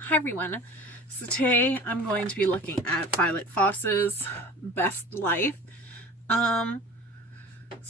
Hi everyone. So today I'm going to be looking at Violet Voss's Best Life. So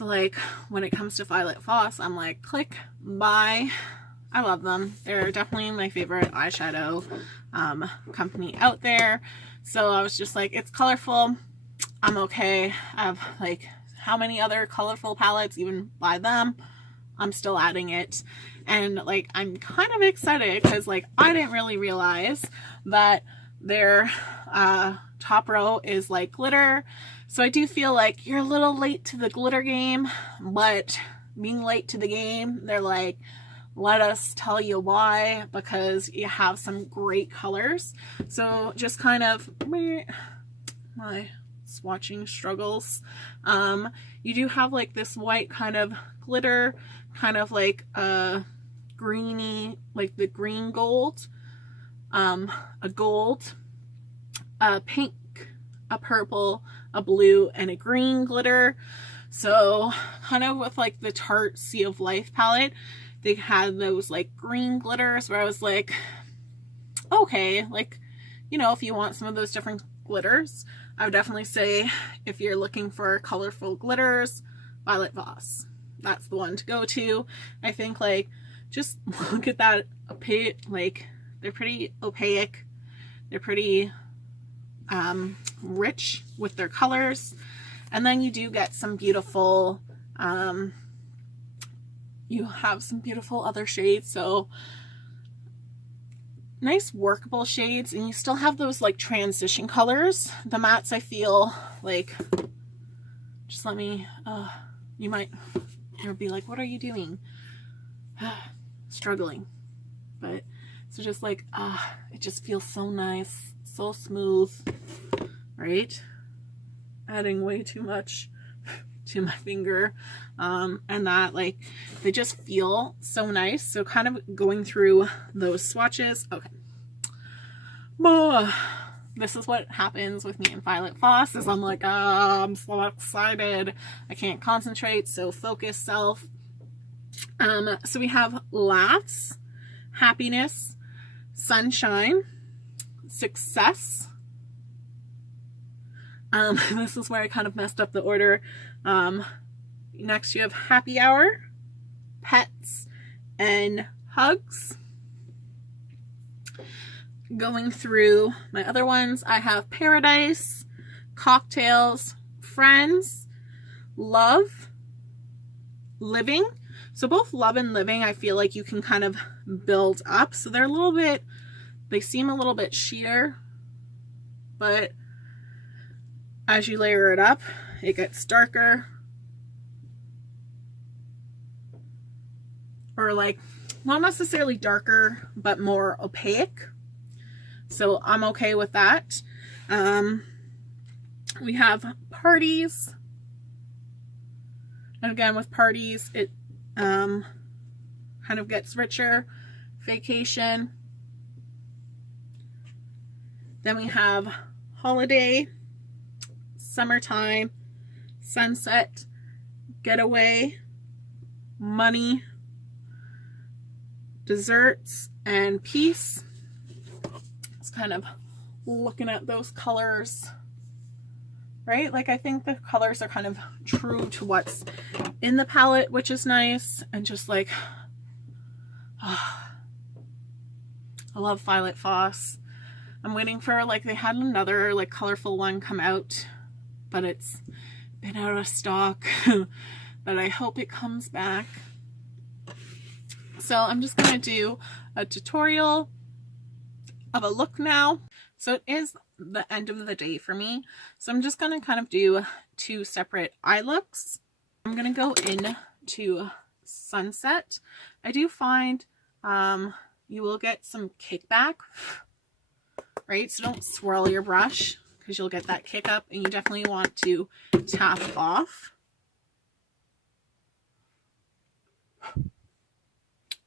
like when it comes to Violet Voss, I'm like click, buy. I love them. They're definitely my favorite eyeshadow company out there. So I was just like, it's colorful. I'm okay. I have like how many other colorful palettes, even buy them. I'm still adding it, and like I'm kind of excited because like I didn't really realize that their top row is like glitter, so I do feel like you're a little late to the glitter game, but being late to the game, they're like, let us tell you why, because you have some great colors. So just kind of my swatching struggles. You do have like this white kind of glitter, kind of like a greeny, like the green gold, a gold, a pink, a purple, a blue, and a green glitter. So kind of with like the Tarte Sea of Life palette, they had those like green glitters where I was like, okay, like, you know, if you want some of those different glitters, I would definitely say if you're looking for colorful glitters, Violet Voss. That's the one to go to. I think like just look at that opaque, like they're pretty opaque. They're pretty rich with their colors. And then you do get some beautiful, you have some beautiful other shades. So nice workable shades, and you still have those like transition colors. The mattes, I feel like, just let me, you might be like, what are you doing? Struggling. But so just like, it just feels so nice, so smooth, right? Adding way too much to my finger, and that like they just feel so nice. So kind of going through those swatches. Okay, this is what happens with me and Violet Voss, is I'm like, I'm so excited, I can't concentrate, so focus self. So we have laughs, happiness, sunshine, success. This is where I kind of messed up the order. Next you have happy hour, pets, and hugs. Going through my other ones, I have paradise, cocktails, friends, love, living. So both love and living, I feel like you can kind of build up. So they're a little bit, they seem a little bit sheer, but as you layer it up, it gets darker. Or like, not necessarily darker, but more opaque. So I'm okay with that. We have parties. And again, with parties, it kind of gets richer. Vacation. Then we have holiday, summertime, sunset, getaway, money, desserts, and peace. It's kind of looking at those colors, right? Like I think the colors are kind of true to what's in the palette, which is nice. And just like, I love Violet Voss. I'm waiting for, like, they had another like colorful one come out, but it's been out of stock. But I hope it comes back. So I'm just gonna do a tutorial of a look now. So it is the end of the day for me, so I'm just gonna kind of do two separate eye looks. I'm gonna go in to sunset. I do find you will get some kickback, right? So don't swirl your brush because you'll get that kick up, and you definitely want to tap off.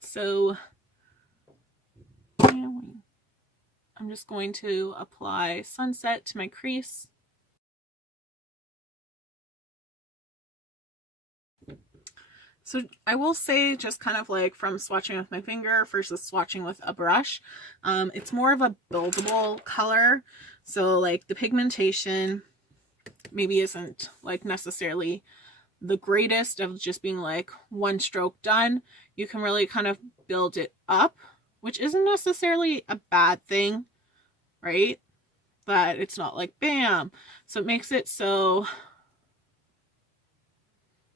So I'm just going to apply sunset to my crease. So I will say, just kind of like from swatching with my finger versus swatching with a brush, it's more of a buildable color. So like the pigmentation maybe isn't like necessarily the greatest of just being like one stroke done. You can really kind of build it up, which isn't necessarily a bad thing, right? But it's not like bam. So it makes it so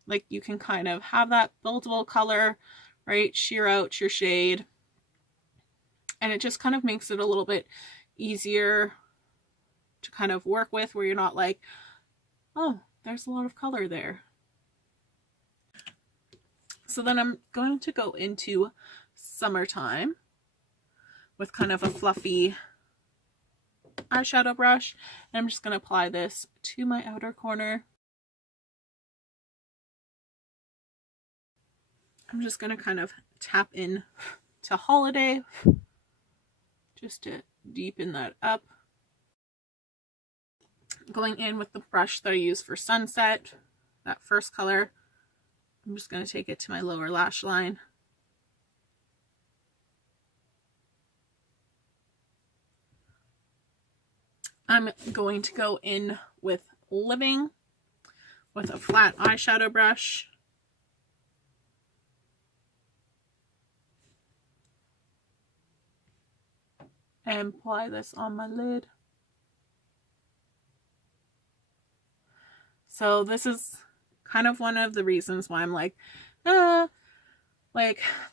like you can kind of have that buildable color, right? Sheer out your shade. And it just kind of makes it a little bit easier to kind of work with, where you're not like, oh, there's a lot of color there. So then I'm going to go into Summertime with kind of a fluffy eyeshadow brush. And I'm just going to apply this to my outer corner. I'm just going to kind of tap in to Holiday just to deepen that up. Going in with the brush that I use for Sunset, that first color, I'm just going to take it to my lower lash line. I'm going to go in with Living with a flat eyeshadow brush. And apply this on my lid. So this is kind of one of the reasons why I'm like the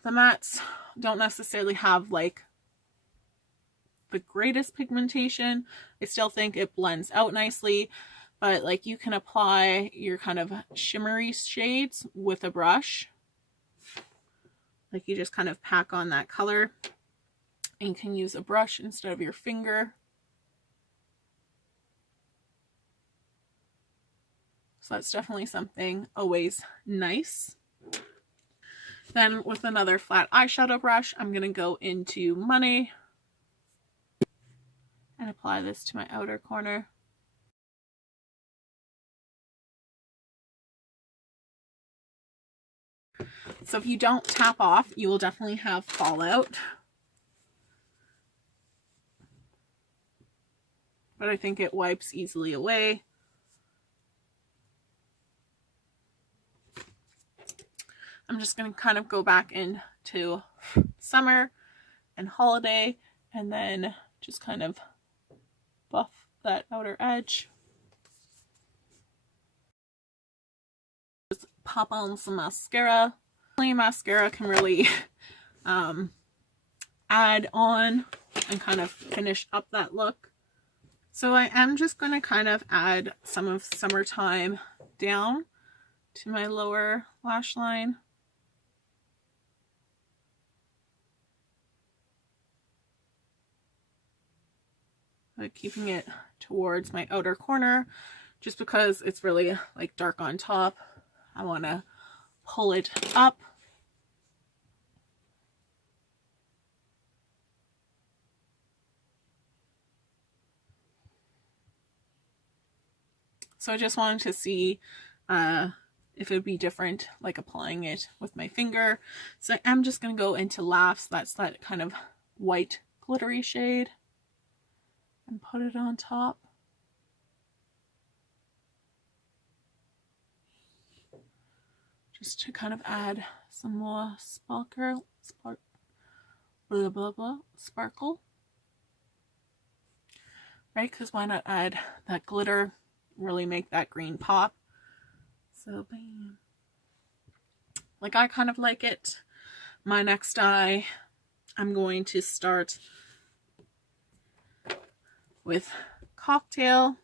mattes don't necessarily have like the greatest pigmentation. I still think it blends out nicely, but like you can apply your kind of shimmery shades with a brush. Like you just kind of pack on that color, and you can use a brush instead of your finger. So that's definitely something always nice. Then with another flat eyeshadow brush, I'm going to go into Money and apply this to my outer corner. So if you don't tap off, you will definitely have fallout. But I think it wipes easily away. I'm just going to kind of go back into Summer and Holiday and then just kind of buff that outer edge. Just pop on some mascara. Mascara can really add on and kind of finish up that look. So I am just going to kind of add some of Summertime down to my lower lash line. But keeping it towards my outer corner, just because it's really like dark on top. I want to pull it up. So I just wanted to see if it would be different, like applying it with my finger. So I'm just going to go into Laughs. That's that kind of white glittery shade. And put it on top. Just to kind of add some more sparkle. Right? Because why not add that glitter? Really make that green pop. So bam. Like I kind of like it. My next eye, I'm going to start with Cocktail.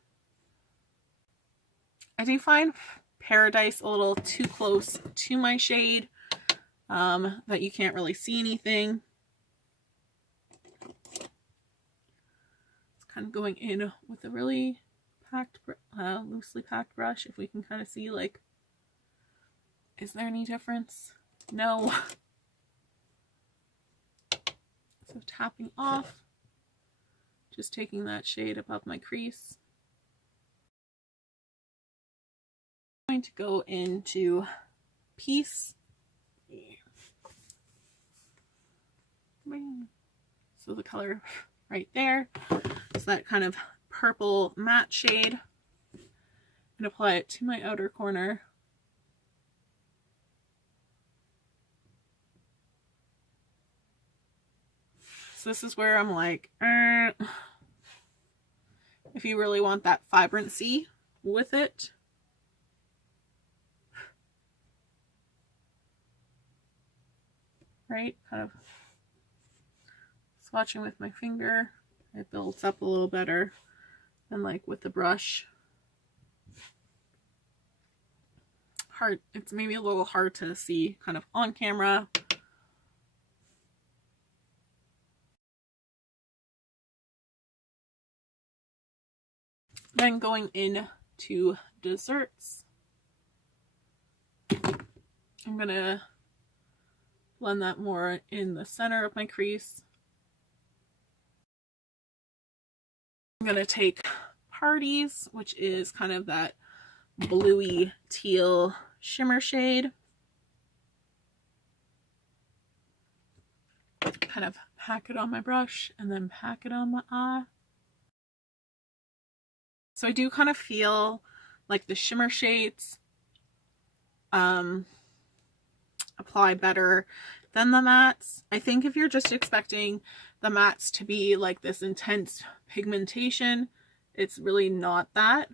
I do find Paradise a little too close to my shade, that you can't really see anything. It's kind of going in with a really packed, loosely packed brush. If we can kind of see, like, is there any difference? No. So tapping off. Just taking that shade above my crease. I'm going to go into Peace So the color right there is that kind of purple matte shade, and apply it to my outer corner. So this is where I'm like, if you really want that vibrancy with it. Right? Kind of swatching with my finger. It builds up a little better than like with the brush. Hard, it's maybe a little hard to see kind of on camera. Then going into desserts, I'm gonna blend that more in the center of my crease. I'm gonna take Parties, which is kind of that bluey teal shimmer shade. Kind of pack it on my brush and then pack it on my eye. So I do kind of feel like the shimmer shades apply better than the mattes. I think if you're just expecting the mattes to be like this intense pigmentation, it's really not that.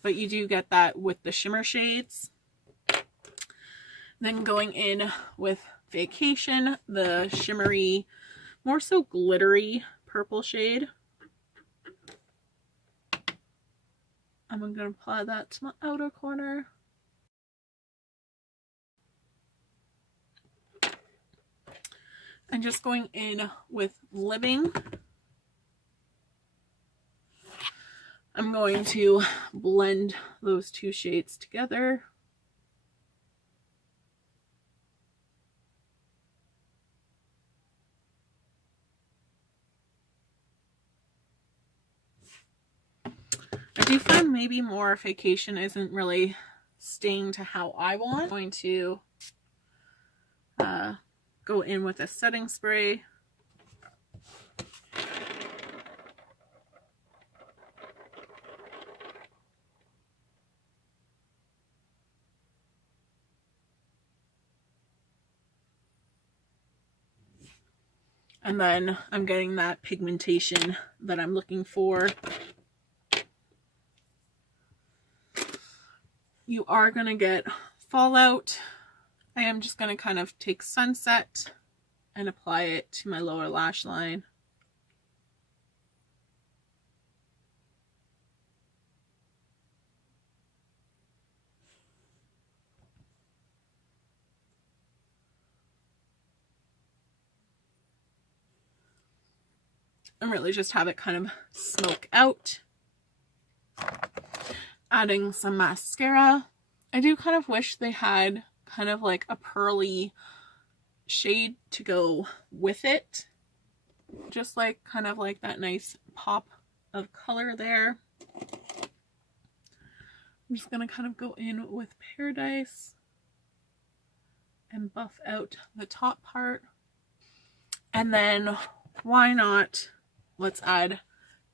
But you do get that with the shimmer shades. Then going in with Vacation, the shimmery, more so glittery purple shade. I'm going to apply that to my outer corner. And just going in with Living. I'm going to blend those two shades together. I do find maybe more Vacation isn't really staying to how I want. I'm going to go in with a setting spray. And then I'm getting that pigmentation that I'm looking for. You are going to get fallout. I am just going to kind of take Sunset and apply it to my lower lash line. And really just have it kind of smoke out. Adding some mascara. I do kind of wish they had kind of like a pearly shade to go with it. Just like kind of like that nice pop of color there. I'm just going to kind of go in with Paradise and buff out the top part. And then why not, let's add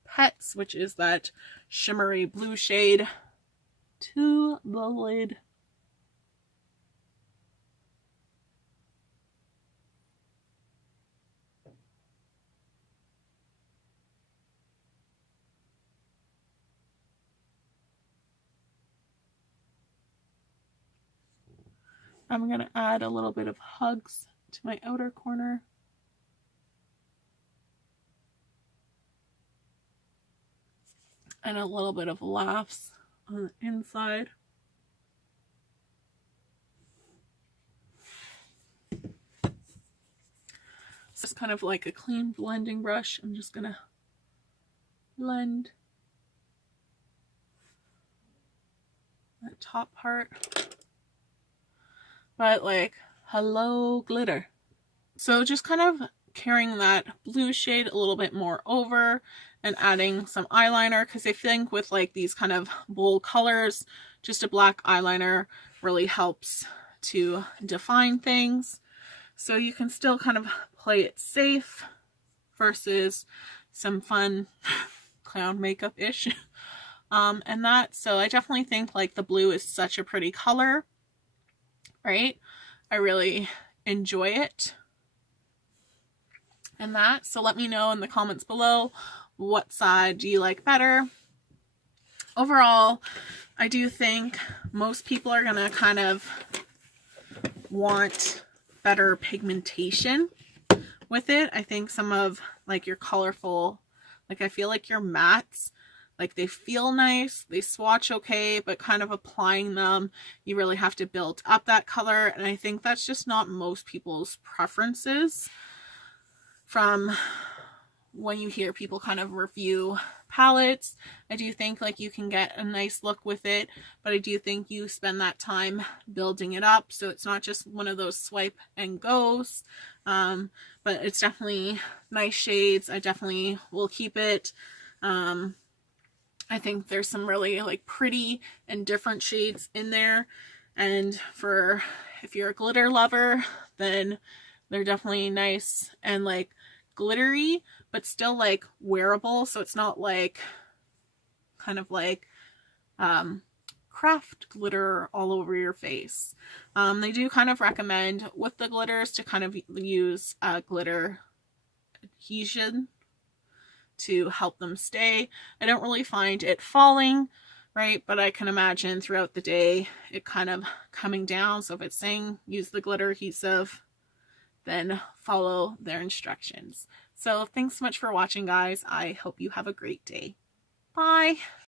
Pets, which is that shimmery blue shade, to the lid. I'm going to add a little bit of Hugs to my outer corner. And a little bit of Laughs on the inside. It's just kind of like a clean blending brush. I'm just going to blend that top part. But like, hello glitter. So just kind of carrying that blue shade a little bit more over and adding some eyeliner, because I think with like these kind of bold colors, just a black eyeliner really helps to define things. So you can still kind of play it safe versus some fun clown makeup-ish. And that, so I definitely think like the blue is such a pretty color, right? I really enjoy it. And that, so let me know in the comments below, what side do you like better? Overall, I do think most people are gonna kind of want better pigmentation with it. I think some of like your colorful, like I feel like your mattes, like they feel nice, they swatch okay, but kind of applying them, you really have to build up that color. And I think that's just not most people's preferences. From when you hear people kind of review palettes, I do think like you can get a nice look with it, but I do think you spend that time building it up, so it's not just one of those swipe and goes. But it's definitely nice shades. I definitely will keep it. I think there's some really like pretty and different shades in there, and for if you're a glitter lover, then they're definitely nice and like glittery, but still like wearable, so it's not like kind of like craft glitter all over your face. They do kind of recommend with the glitters to kind of use glitter adhesion to help them stay. I don't really find it falling, right? But I can imagine throughout the day it kind of coming down. So if it's saying use the glitter adhesive, then follow their instructions. So thanks so much for watching, guys. I hope you have a great day. Bye.